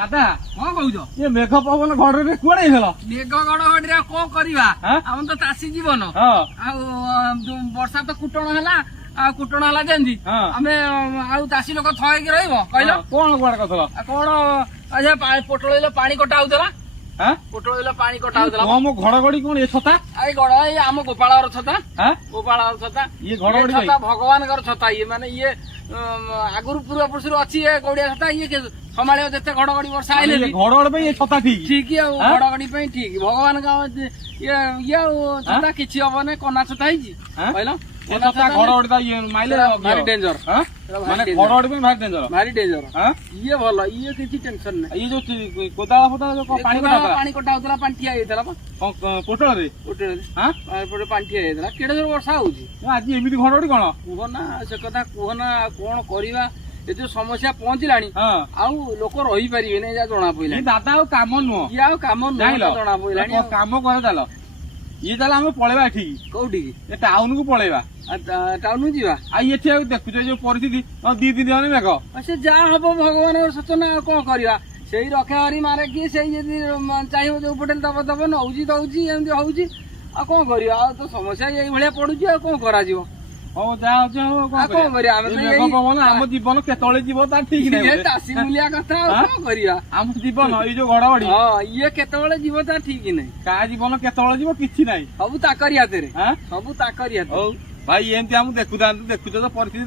ଦାଦା କଣ କହୁଛ? ଏ ମେଘ ପବନ ଘଡରେ କୁଆଡେ ହେଇଗଲ? ମେଘ ଘଡଘଡିରେ କଣ କରିବା? ଆମର ତ ଚାଷୀ ଜୀବନ। ଆଉ ବର୍ଷା ତ କୁଟଣ ହେଲା, ଆଉ କୁଟଣ ହେଲା ଯେମିତି ଆମେ ଆଉ ଚାଷୀ ଲୋକ ଥୟ ହେଇକି ରହିବ କହିଲ? କଣ କୁଆଡେ କଥା କଣ ପୋଟଳ ପାଣି କଟା ହଉଥିଲା, ପୋଟଳ ପାଣି କଟା ହଉଥିଲା। କମ ଘଡଘଡି କଣ ଏ ଛତା? ଏଇ ଗଡ ଏଇ ଆମ ଗୋପାଳର ଛତା, ଗୋପାଳର ଛତା। ଇଏ ଘଡଘଡି ଛତା ଭଗବାନଙ୍କର ଛତା। ଇଏ ମାନେ ଇଏ ଆଗରୁ ପୂର୍ବ ପୁରୁଷରୁ ଅଛି ଏ ଗଡିଆ ଛତା। ଇଏ ସମ୍ଭାଳିବ ଯେତେ ଘଡଘଡି ବର୍ଷା ଆଇଲେ ଘଡଘଡି ପାଇଁ ଏ ଛତା ଠିକ ଠିକ। ଆଉ ଘଡଘଡି ପାଇଁ ଠିକ। ଭଗବାନଙ୍କ ଇଏ ଆଉ ଛତା କିଛି ହବନି। କନା ଛତା ହେଇଛି କହିଲ? ଘଡଘଡି ମାଇଲେ ଭାରି ଡେଞ୍ଜର, ମାନେ ଘଡଘଡି ପାଇଁ ଭାରି ଡେଞ୍ଜର, ଭାରି ଡେଞ୍ଜର। ଇଏ ଭଲ, ଇଏ କିଛି ଟେନସନ ନାହିଁ। ଇଏ ଯୋଉ କୋଦାଳ ଫୋଦାଳ ପାଣି କଟା ହଉଥିଲା, ପାଣି ଠିଆ ହେଇଥିଲା ପୋଟଳରେ ଏପଟେ ପାଣି ଠିଆ ହେଇଥିଲା। କେଡେ ଜୋର ବର୍ଷା ହଉଛି ଆଜି ଏମିତି ଘଡଘଡି କଣ କୁହନା, ସେ କଥା କୁହନା। କଣ କରିବା? ଏ ଯୋଉ ସମସ୍ୟା ପହଞ୍ଚିଲାଣି ଆଉ ଲୋକ ରହିପାରିବେନି ଯାହା ଜଣା ପଇଲାଣି। ଦାଦା ଆଉ କାମ ନୁହଁ, ଇଏ ଆଉ କାମ ନୁହଁ ଜଣା ପଇଲାଣି। କାମ କରେ ଚାଲ, ଇଏ ତାହେଲେ ଆମେ ପଳେଇବା ଏଠିକି। କୋଉଠିକି? ଏ ଟାଉନ କୁ ପଳେଇବା। ଟାଉନ ଯିବା? ଆଉ ଏଠି ଆଉ ଦେଖୁଛ ଯୋଉ ପରିସ୍ଥିତି 2-3 ଦିନ ମେଘ। ସେ ଯାହା ହବ ଭଗବାନଙ୍କର ସୂଚନା। ଆଉ କଣ କରିବା? ସେଇ ରକ୍ଷା ହରି ମାରେ କିଏ ସେଇ ଯଦି ଚାହିଁବ ଯୋଉ ପଟେ ଦବ ନଉଛି ଦଉଛି, ଏମିତି ହଉଛି। ଆଉ କଣ କରିବା? ଆଉ ତ ସମସ୍ୟା ଏଇଭଳିଆ ପଡୁଛି। ଆଉ କଣ କରାଯିବ? ହଉ ଯାହା ହଉଛି କଣ କରିବା? ଆମେ ଆମ ଜୀବନ କେତେବେଳେ ଯିବ ତା ଠିକ ନାହିଁ। ଚାଷୀ ମୂଲିଆ କଥା, ଆଉ କଣ କରିବା? ଆମ ଜୀବନ ଏଇ ଯୋଉ ଘଡଘଡି ଇଏ କେତେବେଳେ ଯିବ ତା ଠିକ ନାହିଁ। କାହା ଜୀବନ କେତେବେଳେ ଯିବ କିଛି ନାହିଁ। ସବୁ ତାକରି ହାତରେ, ସବୁ ତାକରି ହାତରେ। ହଉ ଭାଇ, ଏମିତି ଆମକୁ ଦେଖୁଥାନ୍ତୁ। ଦେଖୁଛ ତ ପରିସ୍ଥିତି।